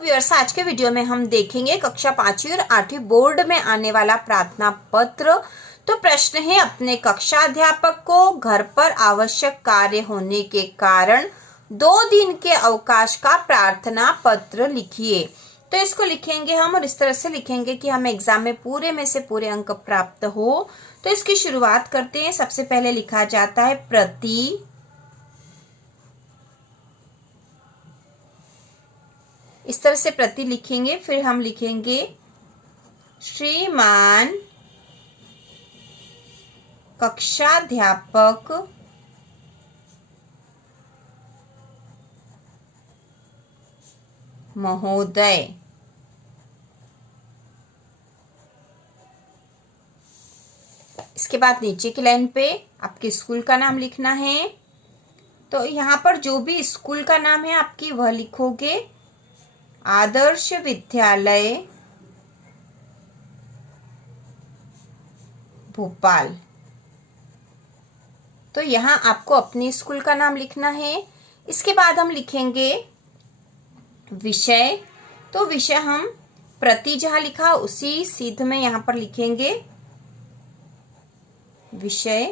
Viewers, आज के video में हम देखेंगे कक्षा 5वीं और 8वीं बोर्ड में आने वाला प्रार्थना पत्र। तो प्रश्न है, अपने कक्षा अध्यापक को घर पर आवश्यक कार्य होने के कारण 2 दिन के अवकाश का प्रार्थना पत्र लिखिए। तो इसको लिखेंगे हम और इस तरह से लिखेंगे कि हमें एग्जाम में पूरे में से पूरे अंक प्राप्त हो। तो इसकी शुरुआत करते हैं। सबसे पहले लिखा जाता है प्रति, इस तरह से प्रति लिखेंगे। फिर हम लिखेंगे श्रीमान कक्षाध्यापक महोदय। इसके बाद नीचे की लाइन पे आपके स्कूल का नाम लिखना है। तो यहाँ पर जो भी स्कूल का नाम है आपकी वह लिखोगे। आदर्श विद्यालय भोपाल। तो यहाँ आपको अपने स्कूल का नाम लिखना है। इसके बाद हम लिखेंगे विषय। तो विषय हम प्रति जहां लिखा उसी सीध में यहाँ पर लिखेंगे विषय।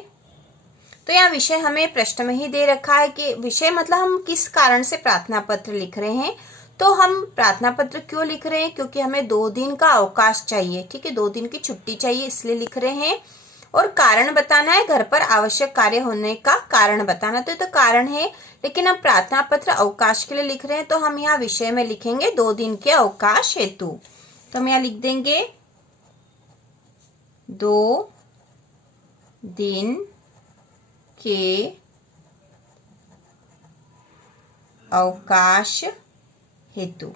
तो यहाँ विषय हमें प्रश्न में ही दे रखा है कि विषय मतलब हम किस कारण से प्रार्थना पत्र लिख रहे हैं। तो हम प्रार्थना पत्र क्यों लिख रहे हैं, क्योंकि हमें 2 दिन का अवकाश चाहिए। ठीक है, 2 दिन की छुट्टी चाहिए, इसलिए लिख रहे हैं। और कारण बताना है, घर पर आवश्यक कार्य होने का कारण बताना। तो कारण है, लेकिन हम प्रार्थना पत्र अवकाश के लिए लिख रहे हैं। तो हम यहाँ विषय में लिखेंगे 2 दिन के अवकाश हेतु। तो हम यहाँ लिख देंगे 2 दिन के अवकाश हेतु।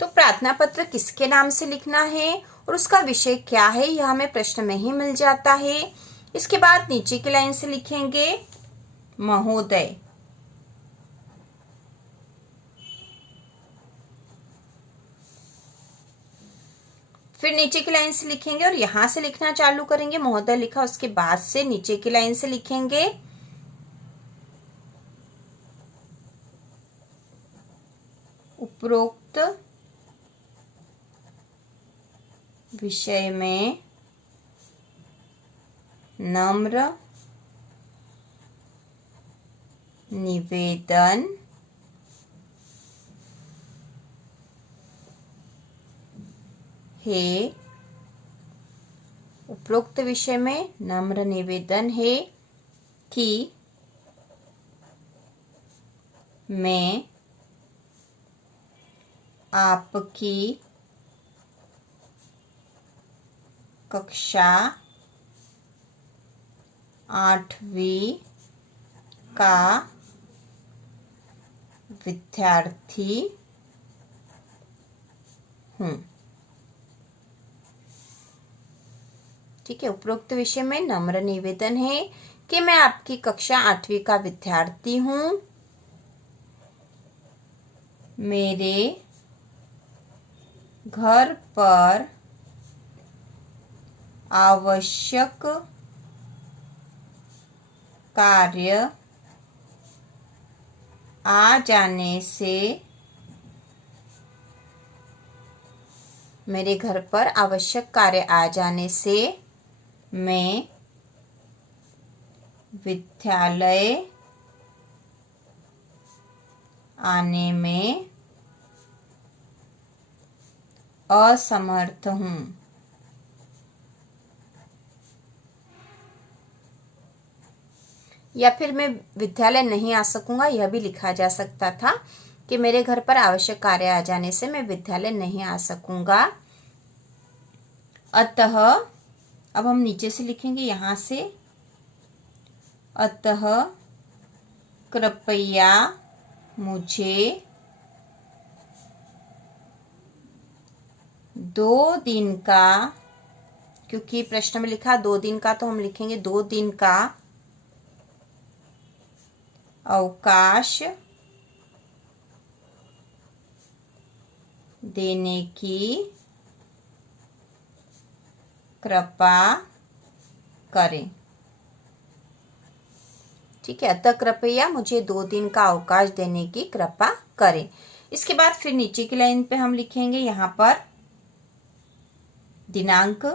तो प्रार्थना पत्र किसके नाम से लिखना है और उसका विषय क्या है, यह हमें प्रश्न में ही मिल जाता है। इसके बाद नीचे की लाइन से लिखेंगे महोदय। फिर नीचे की लाइन से लिखेंगे और यहां से लिखना चालू करेंगे। महोदय लिखा, उसके बाद से नीचे की लाइन से लिखेंगे उपरोक्त विषय में नम्र निवेदन है। उपरोक्त विषय में नम्र निवेदन है कि मैं आपकी कक्षा 8वीं का विद्यार्थी हूँ। ठीक है, उपरोक्त विषय में नम्र निवेदन है कि मैं आपकी कक्षा 8वीं का विद्यार्थी हूँ। मेरे घर पर आवश्यक कार्य आ जाने से, मेरे घर पर आवश्यक कार्य आ जाने से मैं विद्यालय आने में असमर्थ हूँ। या फिर मैं विद्यालय नहीं आ सकूंगा, यह भी लिखा जा सकता था कि मेरे घर पर आवश्यक कार्य आ जाने से मैं विद्यालय नहीं आ सकूंगा। अतः अब हम नीचे से लिखेंगे यहां से, अतः कृपया मुझे 2 दिन का, क्योंकि प्रश्न में लिखा 2 दिन का, तो हम लिखेंगे 2 दिन का अवकाश देने की कृपा करें। ठीक है, अतः कृपया मुझे 2 दिन का अवकाश देने की कृपा करें। इसके बाद फिर नीचे की लाइन पे हम लिखेंगे यहाँ पर दिनांक,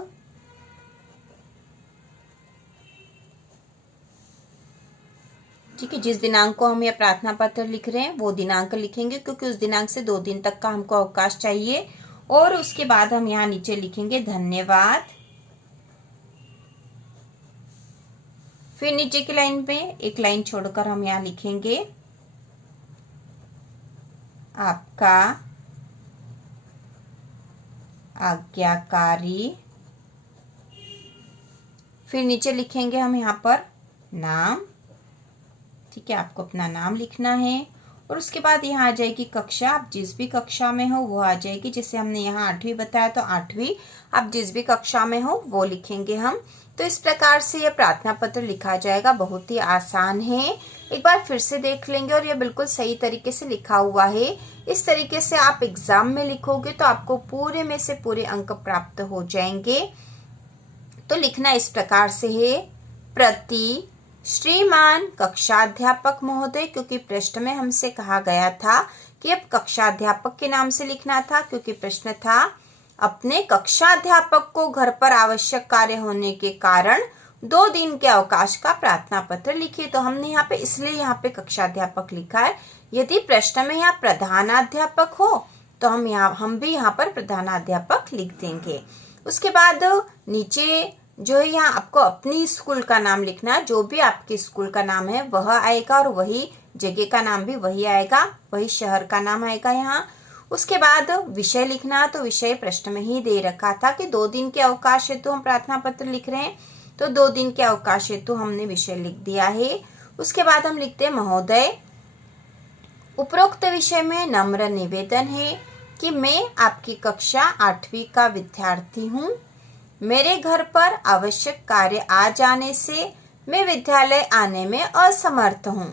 ठीक है। जिस दिनांक को हम यह प्रार्थना पत्र लिख रहे हैं वो दिनांक लिखेंगे, क्योंकि उस दिनांक से 2 दिन तक का हमको अवकाश चाहिए। और उसके बाद हम यहाँ नीचे लिखेंगे धन्यवाद। फिर नीचे की लाइन पे एक लाइन छोड़कर हम यहाँ लिखेंगे आपका आज्ञाकारी। फिर नीचे लिखेंगे हम यहाँ पर नाम, ठीक है। आपको अपना नाम लिखना है। और उसके बाद यहाँ आ जाएगी कक्षा, आप जिस भी कक्षा में हो वो आ जाएगी। जैसे हमने यहाँ 8वीं बताया तो 8वीं, आप जिस भी कक्षा में हो वो लिखेंगे हम। तो इस प्रकार से यह प्रार्थना पत्र लिखा जाएगा। बहुत ही आसान है, एक बार फिर से देख लेंगे। और यह बिल्कुल सही तरीके से लिखा हुआ है। इस तरीके से आप एग्जाम में लिखोगे तो आपको पूरे में से पूरे अंक प्राप्त हो जाएंगे। तो लिखना इस प्रकार से है, प्रति श्रीमान कक्षाध्यापक महोदय, क्योंकि पृष्ठ में हमसे कहा गया था कि अब कक्षाध्यापक के नाम से लिखना था, क्योंकि प्रश्न था अपने कक्षाध्यापक को घर पर आवश्यक कार्य होने के कारण 2 दिन के अवकाश का प्रार्थना पत्र लिखिए। तो हमने यहाँ पे इसलिए यहाँ पे कक्षाध्यापक लिखा है। यदि प्रश्न में यहाँ प्रधानाध्यापक हो तो हम भी यहाँ पर प्रधानाध्यापक लिख देंगे। उसके बाद नीचे जो है यहाँ आपको अपनी स्कूल का नाम लिखना है। जो भी आपके स्कूल का नाम है वह आएगा, और वही जगह का नाम भी वही आएगा, वही शहर का नाम आएगा यहाँ। उसके बाद विषय लिखना, तो विषय प्रश्न में ही दे रखा था कि 2 दिन के अवकाश हेतु हम प्रार्थना पत्र लिख रहे हैं, तो 2 दिन के अवकाश हेतु हमने विषय लिख दिया है। उसके बाद हम लिखते हैं महोदय, उपरोक्त विषय में नम्र निवेदन है कि मैं आपकी कक्षा 8वीं का विद्यार्थी हूँ। मेरे घर पर आवश्यक कार्य आ जाने से मैं विद्यालय आने में असमर्थ हूँ,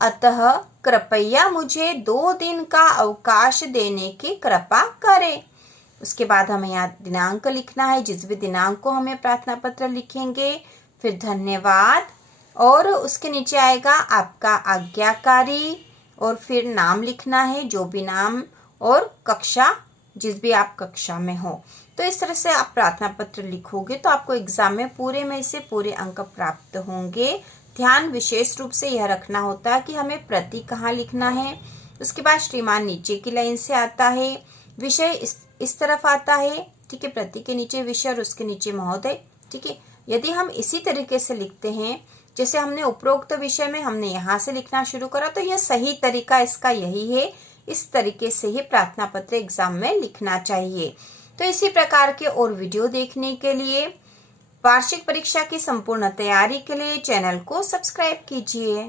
अतः कृपया मुझे 2 दिन का अवकाश देने की कृपा करें। उसके बाद हमें यहाँ दिनांक लिखना है, जिस भी दिनांक को हमें प्रार्थना पत्र लिखेंगे। फिर धन्यवाद, और उसके नीचे आएगा आपका आज्ञाकारी, और फिर नाम लिखना है, जो भी नाम, और कक्षा, जिस भी आप कक्षा में हो। तो इस तरह से आप प्रार्थना पत्र लिखोगे तो आपको एग्जाम में पूरे में से पूरे अंक प्राप्त होंगे। ध्यान विशेष रूप से यह रखना होता है कि हमें प्रति कहाँ लिखना है। उसके बाद श्रीमान नीचे की लाइन से आता है, विषय इस तरफ आता है, ठीक है। प्रति के नीचे विषय और उसके नीचे महोदय, ठीक है। यदि हम इसी तरीके से लिखते हैं जैसे हमने उपरोक्त विषय में हमने यहाँ से लिखना शुरू करा, तो यह सही तरीका इसका यही है। इस तरीके से ही प्रार्थना पत्र एग्जाम में लिखना चाहिए। तो इसी प्रकार के और वीडियो देखने के लिए, वार्षिक परीक्षा की संपूर्ण तैयारी के लिए चैनल को सब्सक्राइब कीजिए।